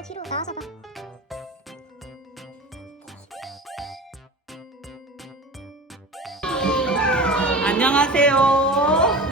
그래 뒤로 나와서 봐. 안녕하세요.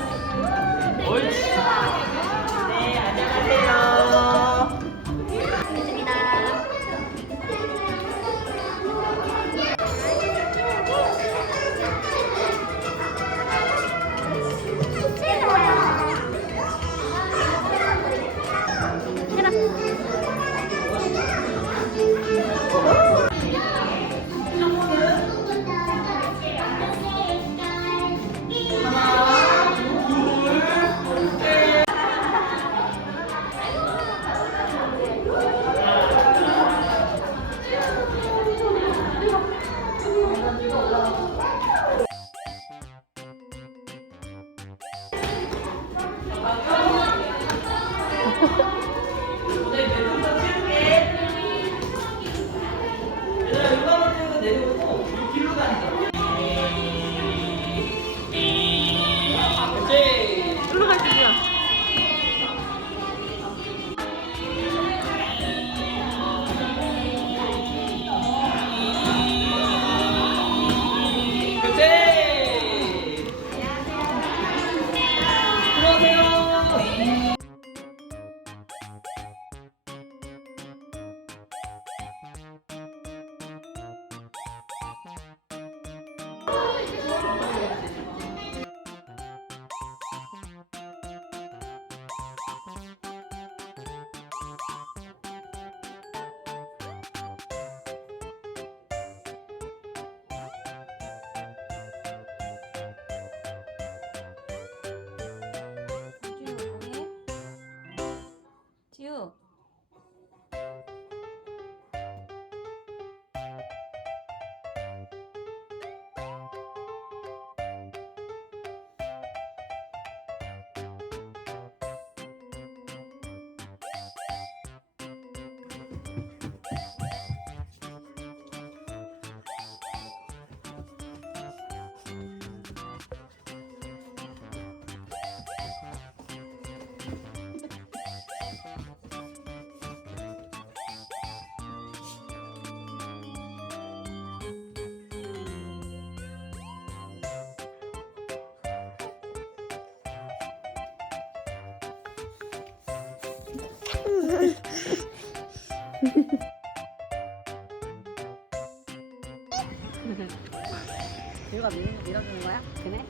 밀, 밀어주는 거야? 그네?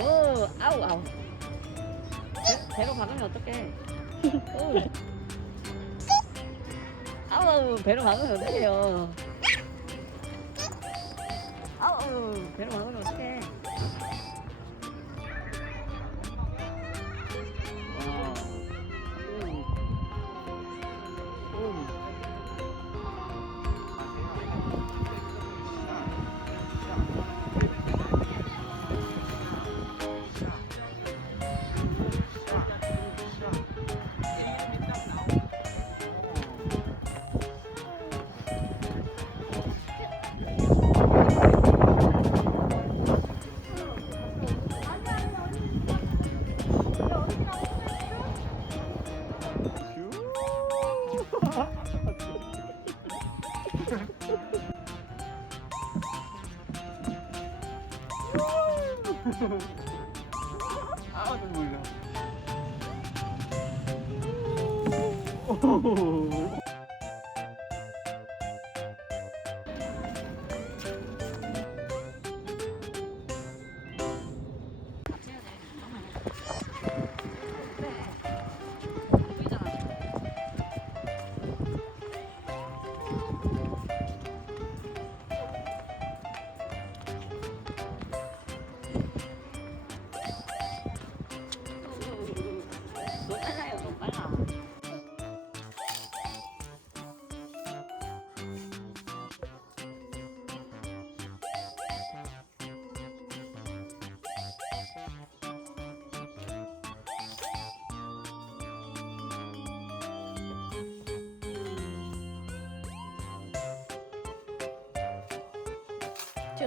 오 아우 아우 배, 배로 박으면 어떡해 오. 아우 아우 배로 박으면 어떡해요 아우 배로 박으면 어떡해 아, 좀 몰려.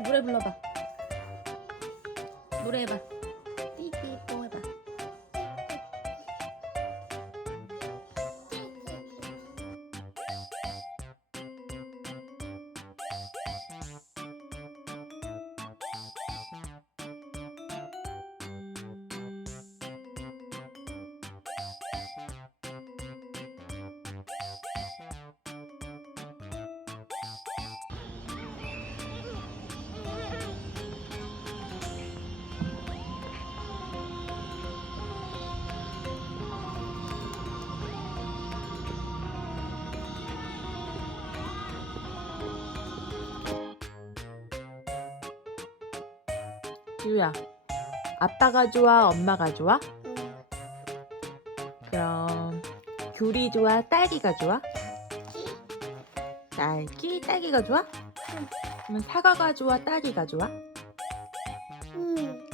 노래 불러봐. 노래해봐. 지우야, 아빠가 좋아, 엄마가 좋아? 그럼 귤이 좋아, 딸기가 좋아? 딸기, 딸기가 좋아? 그러면 사과가 좋아, 딸기가 좋아? 음.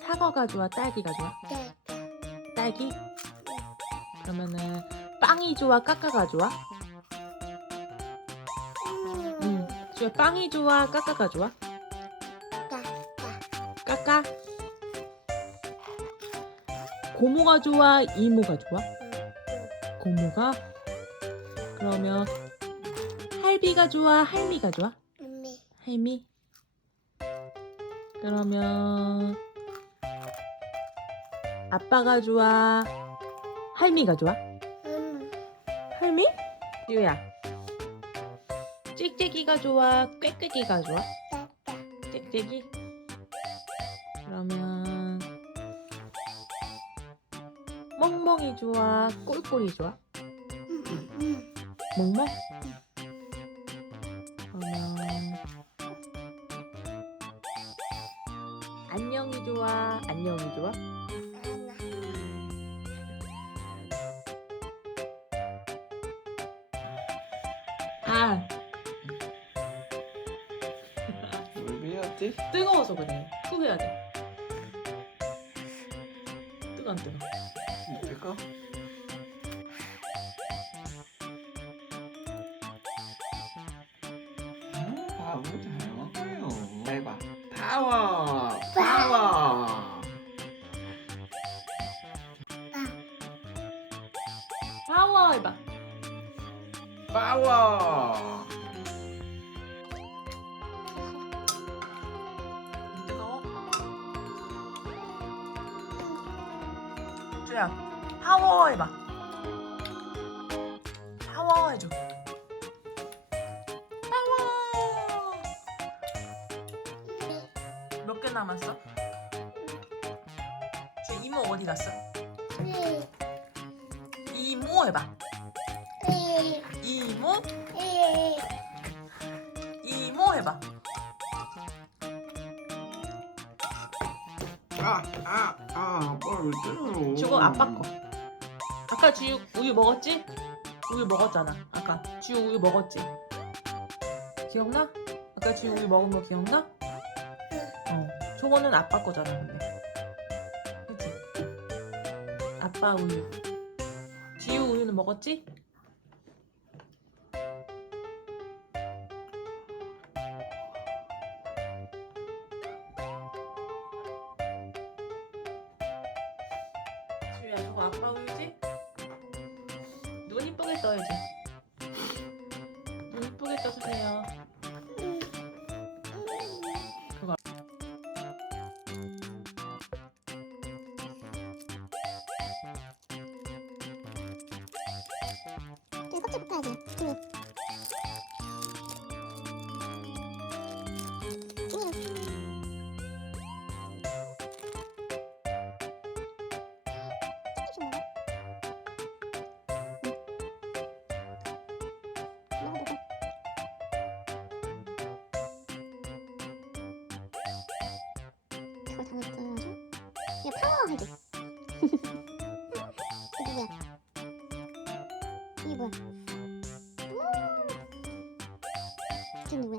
사과가 좋아, 딸기가 좋아? 딸기? 그러면은 빵이 좋아, 까까가 좋아? 응. 지우야, 빵이 좋아, 까까가 좋아? 고모가 좋아, 이모가 좋아? 고모가? 그러면 할비가 좋아, 할미가 좋아? 할미? 그러면 아빠가 좋아, 할미가 좋아? 할미? 지우야 짹짹이가 좋아, 꽥꽥이가 좋아? 짹짹이? 그러면 멍멍이 좋아, 꿀꿀이 좋아? 멍멍? 그러면 안녕이 좋아, 안녕이 좋아? 아 해야지? 뜨거워서 그래. 푹 해야 돼. 뜨거 안 뜨거? 이럴까? 바보 잘 먹어요. 해봐. 파워. 파워. 파워 해봐. 파워. 뜨거워? 주야 파워 해봐. 파워 해줘. 파워. 몇 개 남았어? 주 이모 어디 갔어? 이모 해봐. 이모 이모 해봐. 아, 아, 아, 뭘 때려? 저거 아빠 거. 아까 지우 우유 먹었지? 우유 먹었잖아. 아까 지우 우유 먹었지? 기억나? 아까 지우 우유 먹은 거 기억나? 어. 저거는 아빠 거잖아, 근데. 그치? 아빠 우유. 지우 우유는 먹었지? 이쁘게 떠야지. 눈 이쁘게 떠주세요. 얘 파워 해줘. 이게 누구야? 이게 뭐야? 이게 누구야?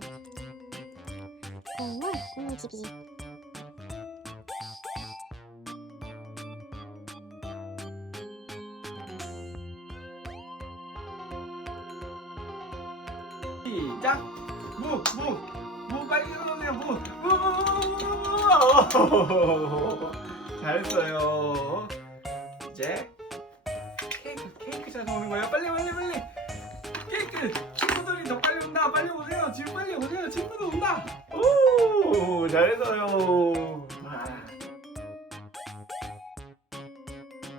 고모? 고모 집이지. 시작. 무, 무, 무 빨리 일어나세요. 무, 무, 무, 무, 무, 무, 무. 잘했어요. 이제 케이크, 케이크 찾아 오는 거예요. 빨리, 빨리, 빨리. 케이크. 친구들이 더 빨리 온다. 빨리 오세요. 지금 빨리 오세요. 친구들 온다. 오, 잘했어요. 아.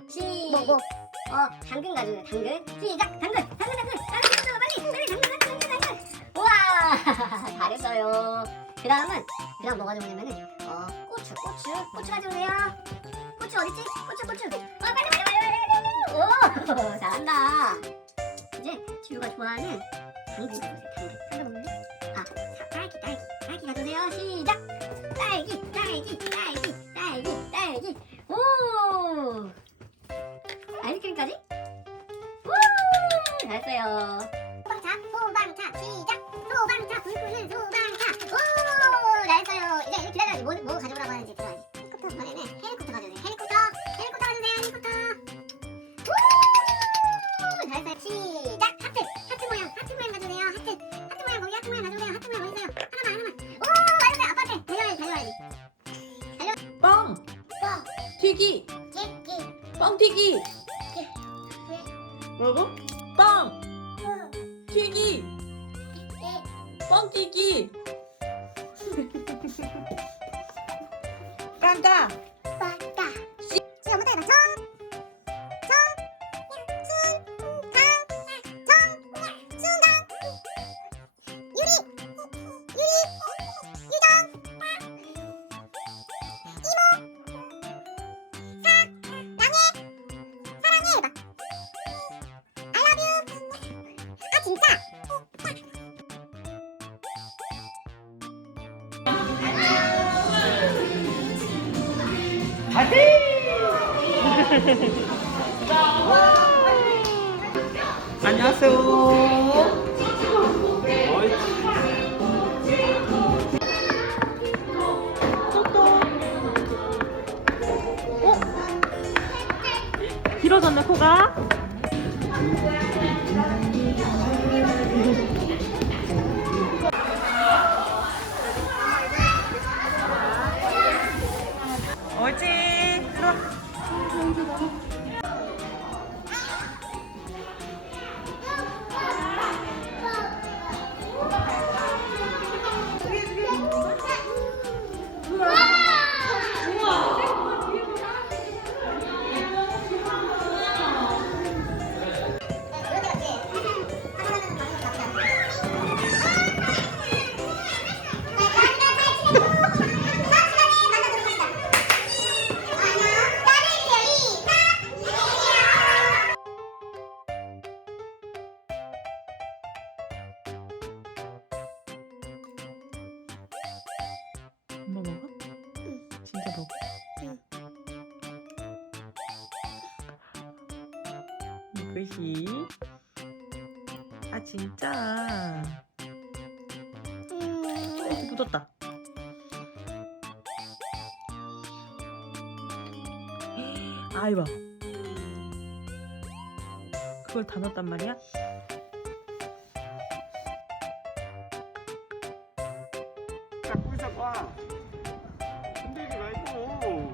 시. 뭐고? 어, 당근 가져요. 당근. 시작. 당근. 당근, 당근. 당근. 빨리. 빨리 당근, 당근, 당근. 우와, 잘했어요. 그 다음은 그 다음 뭐 가져오냐면은 어 고추, 고추, 가져오세요. 고추 어딨지? 고추, 고추. 어, 빨리, 빨리, 빨리, 빨리, 빨리. 오, 잘한다. 이제 지우가 좋아하는 당근 가져오세요. 당근. 당근 없네. 아, 사- 딸기, 딸기, 딸기 가져오세요. 시작. 딸기 딸기 딸기 딸기 딸기 오 아이스크림까지 우 잘했어요 소방차 소방차 시작 소방차 불 끄는 소방 시작! 하트! 하트 모양! 하트 모양 가져오세요. 하트! 하트 모양 거기 하트 모양 가져오세요. 하트 모양 어디 있어요? 하나만 하나만. 오 맞았어요 아빠한테! 달려야지 달려야지. 빵 뻥! 튀기! 끼끼 빵 튀기! 뭐라고? 빵 튀기! 빵 튀기! 깐까 안녕하세요. 길어졌네 코가 이것이 아 진짜. 어, 묻었다. 아이 봐 그걸 다 넣었단 말이야? 자꾸 잡아 흔들지 말고.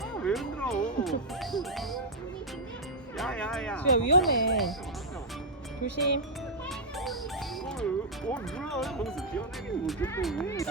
아 왜 흔들어 야야야. 야 위험해. 조심. 어 뭐야 거기서 비어내기 못했대.